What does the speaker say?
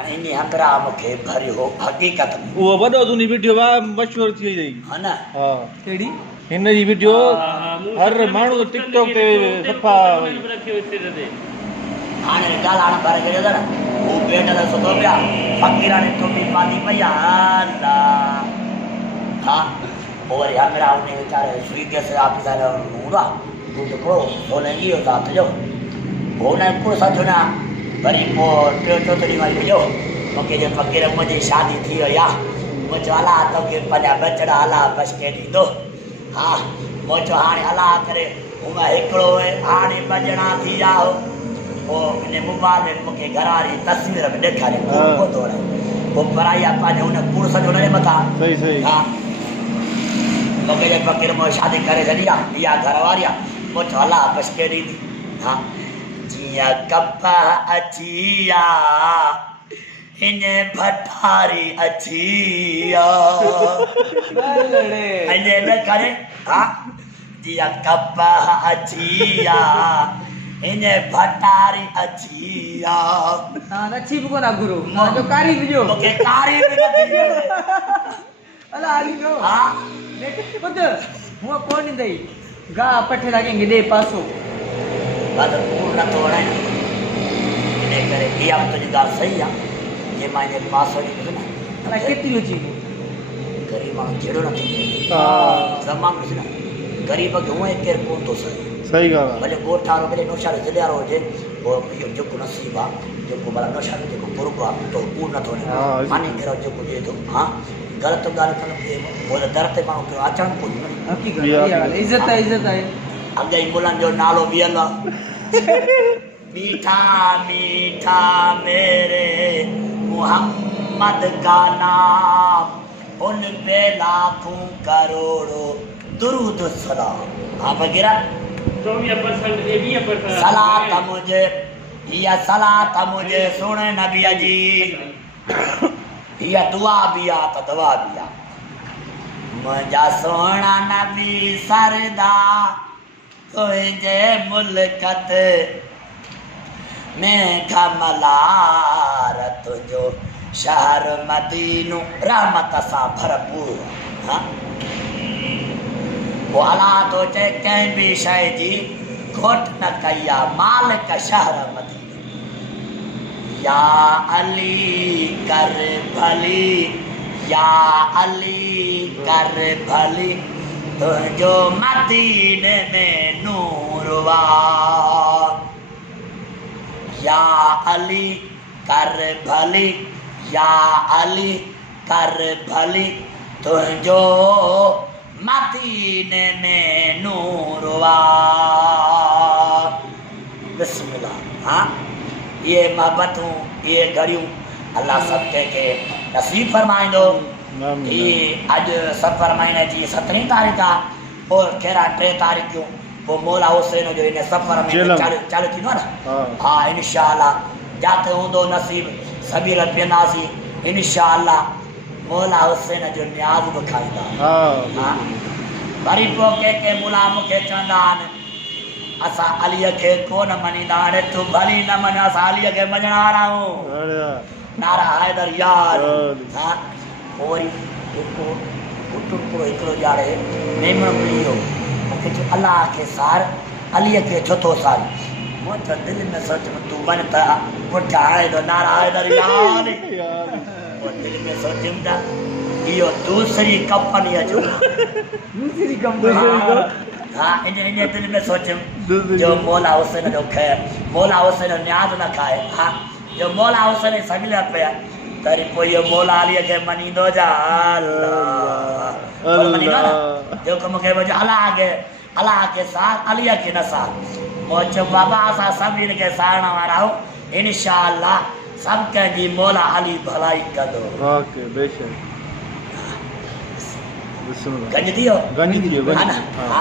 हाणे इन हमरा मूंखे भरियो हक़ीक़त में वो वॾो तुंहिंजी वीडियो मशहूर थी वई है ना हाँ कहिड़ी हिन जी वीडियो हर माण्हू टिकटॉक ते सफ़ा वई हाणे ॻाल्हाइण भर करे न हू पेट ते सुतो पिया फ़क़ीराणी टोपी पाती पई आहे अल्लाह हा पोइ वरी हमरा उन वीचारे स्विगी से ऑफिसर हूंदो आहे तूं हिकिड़ो सोलंगी जो ज़ात जो पोइ हुन कुड़ सचो न वरी पोइ टियों चोथों ॾींहुं वरी वियो मूंखे जे फ़क़ीर मुंहिंजी शादी थी वई आहे मूं चयो अलाह तोखे पंहिंजा बचड़ा अलाह बसके ॾींदो हा मूं चयो हाणे अलाह करे हूअ हिकिड़ो हाणे ॿ ॼणा थी विया हो पोइ इन मोबाइल में मूंखे घर वारी तस्वीर में ॾेखारे कोन थो पोइ पढ़ाई आहे पंहिंजे हुन कूड़ सॼो हुनजे मथां सही सही हा मूंखे जे फ़क़ीर मूं शादी करे छॾी आहे इहा घर वारी आहे मूं चयो अलाह बसके ॾींदी हा जिया कपा अचिया हिन भठारी अचिया अने न करे हा जिया कपा अचिया हिन भठारी अचिया हां नची भी कोना गुरु जो कारी विजो मूंखे कारी बि न थी अला हली जो हा देख खुद हुआ कोन ईंदई गा पठे लॻेंगे ॾे पासो बस पूर्ण नथो वणे इन करे इहा बि तुंहिंजी ॻाल्हि सही आहे जे मां हिन पासो ॾींदुसि न अला केतिरी अची ग़रीब माण्हू जहिड़ो न थींदो हाँ ज़मानो ॾिस न ग़रीब खे हूअं ई केरु कोन थो सहे सही ॻाल्हि भले ॻोठ वारो भले नौशारो ज़िले वारो हुजे पोइ इहो जेको नसीबु आहे जेको भला नौशारो जेको कुर्ब आहे त पूर्ण नथो वणे हा, मानी कहिड़ो जेको ॾिए थो हा ग़लति ॻाल्हि कनि पोइ दर ते माण्हू खे अचणु कोन हकीकत इज्जत है अॻे ई मुलनि जो नालो बीहल आहे मीठा मीठा मेरे मोहम्मद का नाम उन पे लाखों करोड़ों दुरूद सलाम हाँ वगैरह 24% सलात मुझे या सलात मुझे सुन नबी जी या दुआ भी आ तो दवा भी आ मुझा सोना नबी सरदा तुझे मुल्कत में कमलार तुझो शहर मदीनो रहमत सा भरपूर हाँ वो अला तो चे कंहिं बि शइ जी खोट न कई आहे मालिक शहर मदीनो या अली कर भली या अली कर भली तुझो मदीने में नूर वा या अली कर भली या अली कर भली तुझो मदीने में नूर वा बिस्मिल्लाह हाँ ये मोहब्बतूं ये घड़ियूं अल्लाह सब के नसीब फरमाइंदो ये अॼु सफ़र महीने जी 17 तारीख़ आहे और कहिड़ा 3 तारीख़ूं पोइ मौला हुसैन जो इन सफ़र में चालू थींदो न हा इंशाअल्लाह जाते हूंदो नसीब सबीर पीअंदासीं इंशाअल्लाह मौला हुसैन जो न्याज़ बि खाईंदा हा वरी पोइ के मुला मूंखे चवंदा आहिनि असां अलीअ खे कोन मञींदा हाणे तूं भली न मञ असां अलीअ खे मञण वारा आहियूं नारा हैदर यार हा पोइ वरी हिकु पुटु हिकिड़ो ॼाणे मेमण मिली मूंखे चयो अलाह खे सार अलीअ खे छो थो सार मूं चयो दिलि में सोच तूं वञ त पुठियां हाणे थो नारा हैदर यार पोइ दिलि में सोचियुमि त इहो दूसरी कंपनी जो दूसरी कंपनी हाँ इन दिल में सोचुमि जो मौला हुसैन जो ख़ैर मौला हुसैन न्याज़ न खाए हाँ जो मौला हुसैन सभिल पिया तरी पोइ इहो मौला अलीअ खे मञींदो जा अल्लाह मञींदो न जेको मूंखे मुंहिंजो अलाह खे सार अलीअ खे न सार मूं चयो बाबा असां सभिनी खे सारण वारा आहियूं इंशाअल्लाह सभु कंहिंजी मौला अली भलाई कंदो ओके बेशक गंज थी वियो गंज थी वियो हा न हा